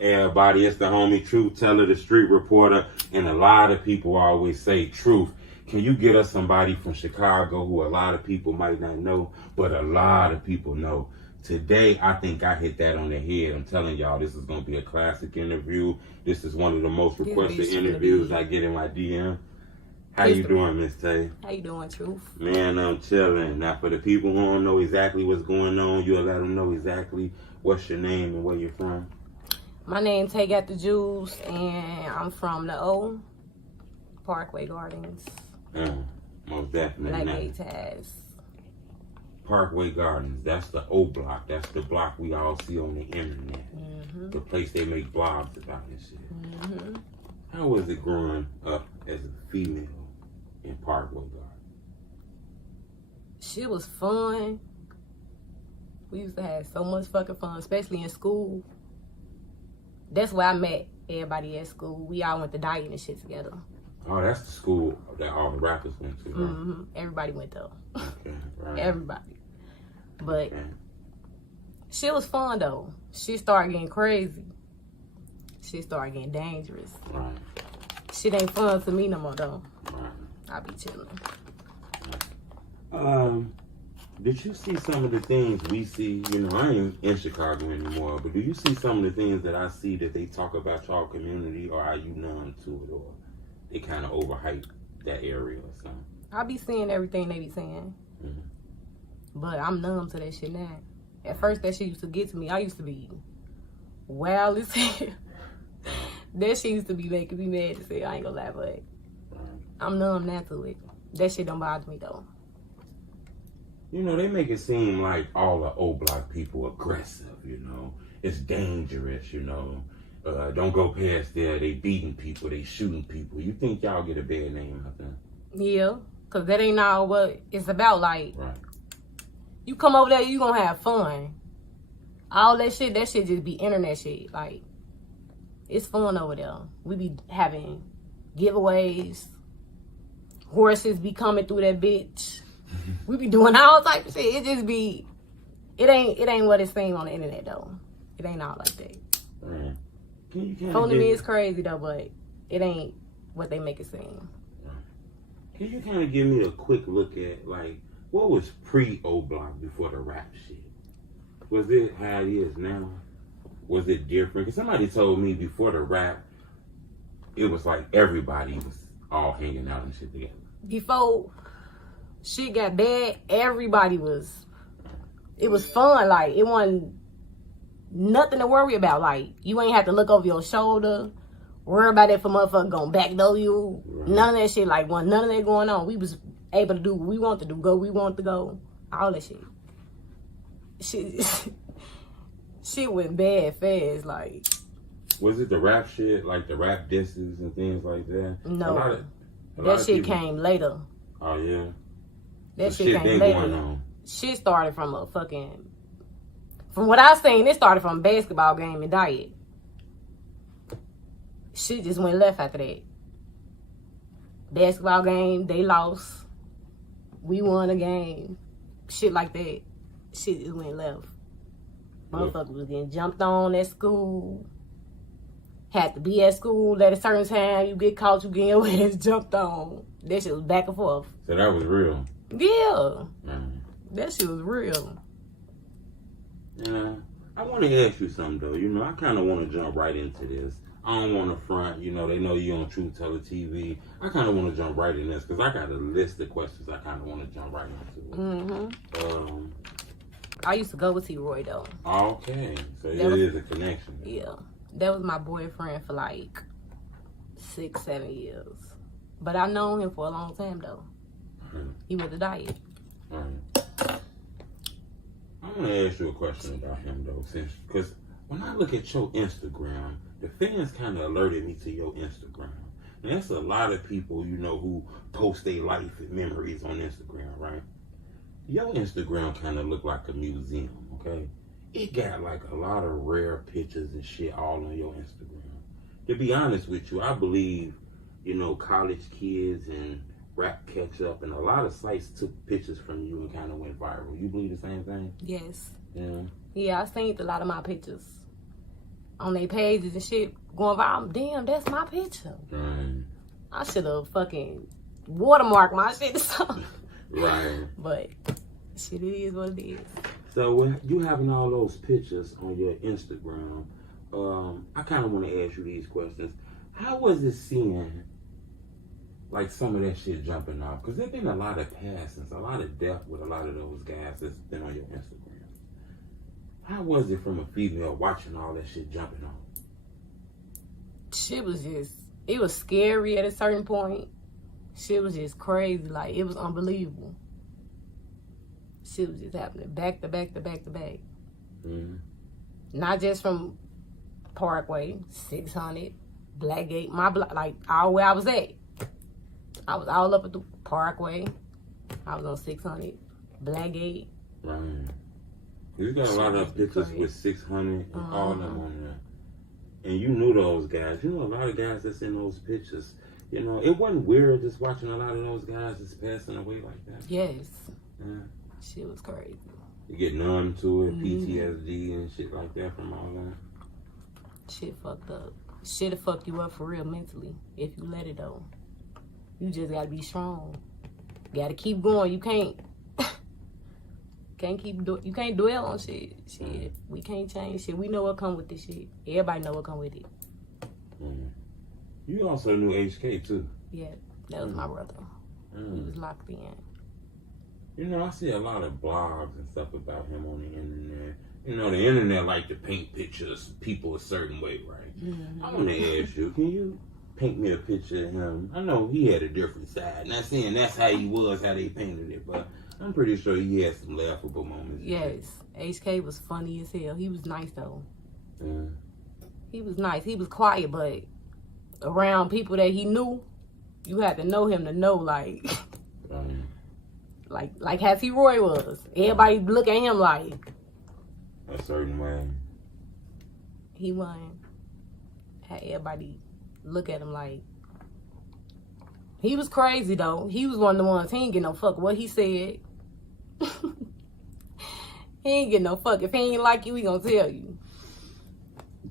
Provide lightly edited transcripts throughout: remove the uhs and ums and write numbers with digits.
Everybody, it's the homie Truth Teller, the street reporter, and a lot of people always say, Truth, can you get us somebody from Chicago who a lot of people might not know, but a lot of people know? Today, I think I hit that on the head. I'm telling y'all, this is going to be a classic interview. This is one of the most requested interviews I get in my DM. How you doing, Miss Tay? How you doing, Truth? Man, I'm chilling. Now, for the people who don't know exactly what's going on, you'll let them know exactly what's your name and where you're from. My name TaeGatTheJuice, and I'm from the O, Parkway Gardens. Most definitely. Black Taz. Parkway Gardens, that's the Oblock. That's the block we all see on the internet. The place they make blogs about and shit. How was it growing up as a female in Parkway Gardens? Shit was fun. We used to have so much fucking fun, especially in school. That's where I met everybody at school. We all went to diet and shit together. Oh, that's the school that all the rappers went to, right? Everybody went there. Okay, right. Everybody. But shit was fun though. Shit started getting crazy. Shit started getting dangerous. Right. Shit ain't fun to me no more though. Right. I be chilling. Did you see some of the things we see? You know, I ain't in Chicago anymore, but do you see some of the things that I see that they talk about y'all community, or are you numb to it, or they kind of overhype that area or something? I be seeing everything they be saying. But I'm numb to that shit now. At first, that shit used to get to me. I used to be wild as hell. That shit used to be making me mad to say, I ain't gonna lie, but I'm numb now to it. That shit don't bother me though. You know, they make it seem like all the Oblock people aggressive, you know. It's dangerous, you know. Don't go past there. They beating people. They shooting people. You think y'all get a bad name out there? Yeah, because that ain't all what it's about. Like, right. You come over there, you gonna have fun. All that shit just be internet shit. Like, it's fun over there. We be having giveaways. Horses be coming through that bitch. We be doing all type of shit. It just be, it ain't what it seems on the internet though. It ain't all like that. Right. Phoning me is crazy though, but it ain't what they make it seem. Can you kind of give me a quick look at, like, what was pre-Oblock before the rap shit? Was it how it is now? Was it different? Because somebody told me before the rap, it was like everybody was all hanging out and shit together. Before shit got bad, everybody was, it was fun. Like, it wasn't nothing to worry about. Like, you ain't have to look over your shoulder, worry about if a motherfucker gonna backdoor you. Right. None of that shit. Like, none of that going on. We was able to do what we want to do, go we want to go, all that shit. Shit went bad fast. Like, was it the rap shit, like the rap disses and things like that? No, that shit came later. Oh yeah, that shit came later. Going on. Shit started from from what I seen, it started from a basketball game and diet. Shit just went left after that. Basketball game, they lost. We won a game. Shit like that. Shit just went left. Motherfuckers was getting jumped on at school. Had to be at school at a certain time. You get caught, you get your ass jumped on. That shit was back and forth. So that was real? Yeah. That shit was real. I want to ask you something, though. You know, I kind of want to jump right into this. I don't want to front. You know, they know you on Truth Teller TV. I kind of want to jump right in this because I got a list of questions I kind of want to jump right into. I used to go with T-Roy, though. Okay. So it is a connection. Yeah. That was my boyfriend for like 6-7 years. But I known him for a long time, though. He went to diet. I'm going to ask you a question about him, though, because when I look at your Instagram, the fans kind of alerted me to your Instagram. And that's a lot of people, you know, who post their life and memories on Instagram, right? Your Instagram kind of look like a museum, okay? It got like a lot of rare pictures and shit all on your Instagram. To be honest with you, I believe, you know, college kids and rap catch up, and a lot of sites took pictures from you and kind of went viral. You believe the same thing? Yes. Yeah. Yeah, I seen a lot of my pictures. on their pages and shit going viral. Damn, that's my picture. Right. I should have fucking watermarked my shit or something. Right. But shit, it is what it is. So when you having all those pictures on your Instagram, I kind of want to ask you these questions. How was it seeing like some of that shit jumping off? Because there's been a lot of passings, a lot of death with a lot of those guys that's been on your Instagram. How was it from a female watching all that shit jumping off? Shit was just, it was scary at a certain point. Shit was just crazy. Like, it was unbelievable. Shit was just happening back to back to back to back. Mm-hmm. Not just from Parkway, 600, Blackgate, my block, like all where I was at. I was all up at the Parkway. I was on 600, Blackgate. Right. You got a lot of pictures with 600 and all of them on there. And you knew those guys. You know a lot of guys that's in those pictures. You know, it wasn't weird just watching a lot of those guys just passing away like that. Yes. Yeah. Shit was crazy. You get numb to it, PTSD and shit like that from all that. Shit fucked up. Shit'll fuck you up for real mentally if you let it though. You just gotta be strong. You gotta keep going. You can't you can't dwell on shit. Shit. We can't change shit. We know what come with this shit. Everybody know what come with it. You also knew HK too. Yeah, that was my brother. He was locked in. You know, I see a lot of blogs and stuff about him on the internet. You know, the internet like to paint pictures of people a certain way, right? Mm-hmm. I want to ask you, can you paint me a picture of him? I know he had a different side. Not saying that's how he was, how they painted it, but I'm pretty sure he had some laughable moments. Yes, HK was funny as hell. He was nice though. He was nice. He was quiet, but around people that he knew, you had to know him to know, like, like Happy Roy was. Everybody look at him like a certain way. He wasn't. Had everybody look at him like. He was crazy though. He was one of the ones. He ain't get no fuck what he said. He ain't get no fuck. If he ain't like you, he gonna tell you.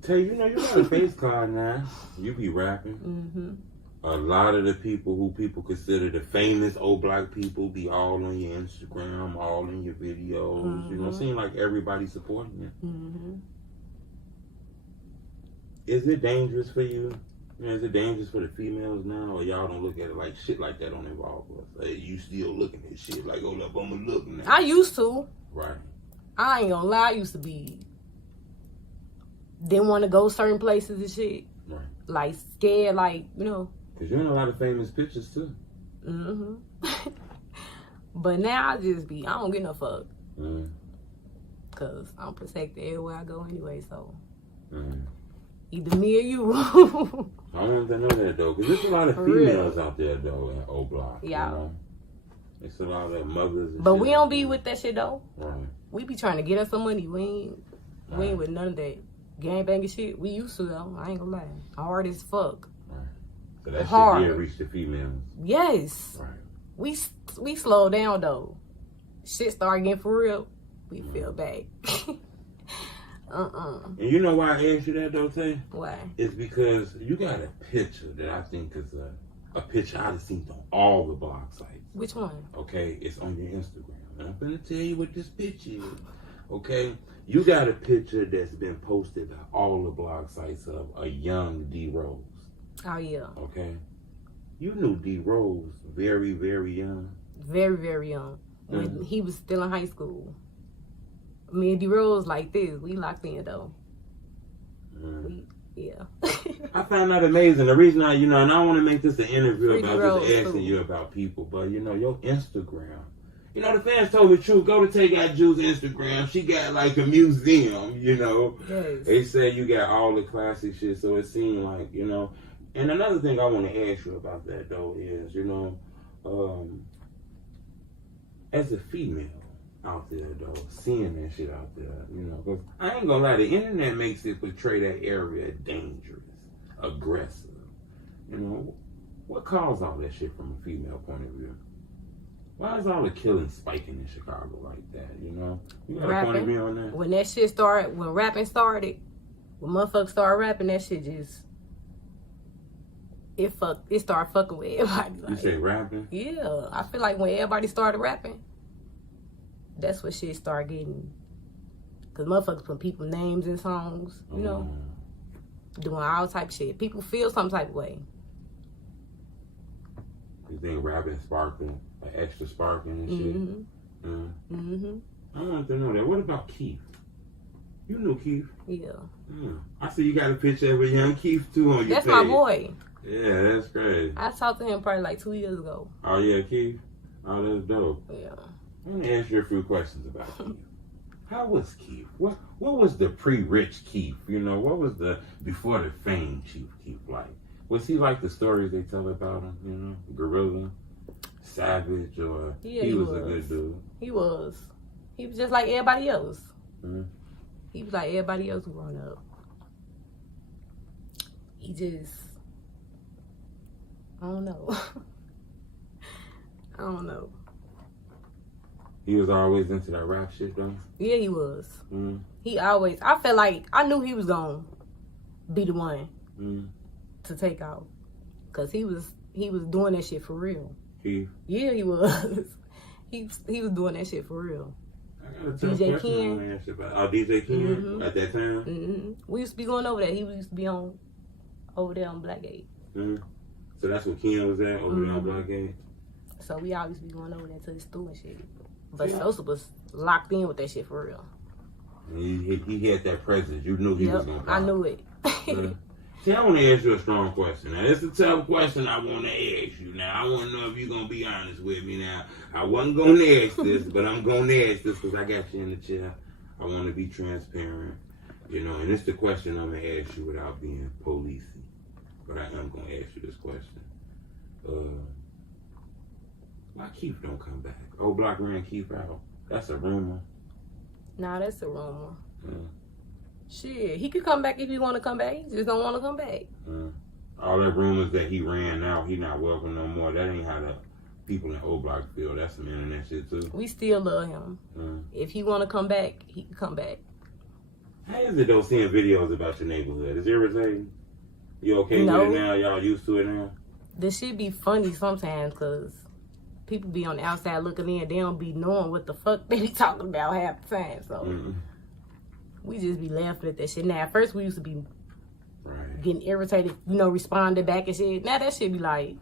You know, you got a face card now. You be rapping. Mm-hmm. A lot of the people who people consider the famous Oblock people be all on your Instagram, all in your videos. Mm-hmm. You know, it seems like everybody supporting you. Mm-hmm. Is it dangerous for you? You know, is it dangerous for the females now, or y'all don't look at it like shit like that don't involve us? Like, you still looking at shit like, hold up, I'm gonna look now. I used to. Right. I ain't gonna lie, I used to be. Didn't want to go certain places and shit. Right. Like, scared, like, you know. Because you're in a lot of famous pictures, too. Mm-hmm. But now I just be, I don't get no fuck. Because I'm protected everywhere I go anyway, so. Either me or you. I wanted to know that, though, because there's a lot of females out there, though, in Oblock. Yeah. You know? It's a lot of mothers and but shit we don't be with that shit, though. Right. We be trying to get us some money. We ain't with none of that gangbanging shit. We used to, though. I ain't gonna lie. Hard as fuck. Right. So that hard. shit did reach the females. Yes. Right. We slowed down, though. Shit started getting for real. We fell back. And you know why I asked you that, though, Tay? Why? It's because you got a picture that I think is a picture I've seen on all the blog sites. Which one? Okay, it's on your Instagram. And I'm going to tell you what this picture is. Okay? You got a picture that's been posted by all the blog sites of a young D Rose. Oh, yeah. Okay? You knew D Rose very, very young. Very, very young. When he was still in high school. Me and D Rose like this. We locked in, though. Yeah. I find that amazing. The reason and I don't want to make this an interview about Rose, just asking you about people, but your Instagram. The fans told the truth. Go to TaeGatTheJuice Instagram. She got like a museum, Yes. They say you got all the classic shit, so it seemed like, And another thing I want to ask you about that, though, is, as a female out there, though, seeing that shit out there, because I ain't gonna lie, the internet makes it portray that area dangerous, aggressive. What caused all that shit from a female point of view? Why is all the killing spiking in Chicago like that, You got a point of view on that? When that shit started, when rapping started, when motherfuckers start rapping, that shit just it started fucking with everybody. You say rapping? Yeah, I feel like when everybody started rapping, that's what shit started getting. Cause motherfuckers put people's names in songs, you know, doing all type of shit. People feel some type of way. You think rapping sparking, like extra sparking and shit? I wanted to know that. What about Keef? You know Keef? Yeah. I see you got a picture of a young Keef too on your That's page. my boy. Yeah, that's crazy. I talked to him probably like 2 years ago. Oh yeah, Keef? Oh, that's dope. Yeah. I want to ask you a few questions about Keef. How was Keef? What was the pre-rich Keef? You know, what was the before the fame ChiefKeef like? Was he like the stories they tell about him? You know, gorilla, savage, or he was a good dude? He was. He was just like everybody else. Mm-hmm. He was like everybody else growing up. He just, I don't know. I don't know. He was always into that rap shit, though? Yeah, he was. Mm-hmm. He always, I felt like, I knew he was going to be the one to take off. Because he was doing that shit for real. Keef? Yeah, he was. He was doing that shit for real. DJ Ken. Oh, DJ Ken at that time? We used to be going over there. He used to be over there on Blackgate. So that's where Ken was at, over there on Blackgate? So we always be going over there to the store and shit. But Sosa was locked in with that shit for real. He had that presence. You knew he was going to pop. I knew it. See, I want to ask you a strong question. Now, it's a tough question I want to ask you. Now, I want to know if you're going to be honest with me. Now, I wasn't going to ask this, but I'm going to ask this because I got you in the chair. I want to be transparent. You know, and it's the question I'm going to ask you without being policey. But I am going to ask you this question. Why Keef don't come back? Oblock ran Keef out. That's a rumor. Nah, that's a rumor. Shit, he could come back if he want to come back. He just don't want to come back. All that rumors that he ran out, he not welcome no more. That ain't how the people in Oblock feel. That's some internet shit too. We still love him. If he want to come back, he can come back. How is it though seeing videos about your neighborhood? Is it irritating? You okay with it now? Y'all used to it now? This shit be funny sometimes because people be on the outside looking in. They don't be knowing what the fuck they be talking about half the time. So we just be laughing at that shit. Now, at first we used to be getting irritated, you know, responding back and shit. Now that shit be like...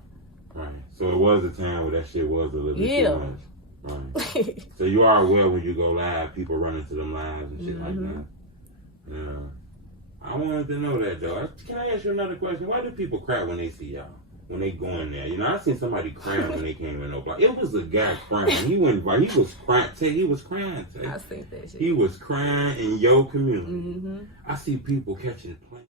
Right. So it was a time where that shit was a little bit too much. Right. So you are aware when you go live, people run into them lives and shit like that. Yeah. I wanted to know that though. Can I ask you another question? Why do people cry when they see y'all? When they go in there, you know, I seen somebody crying when they came in Oblock. It was a guy crying. He went right. He was crying. He was crying. I think that shit. He was crying in your community. I see people catching planes.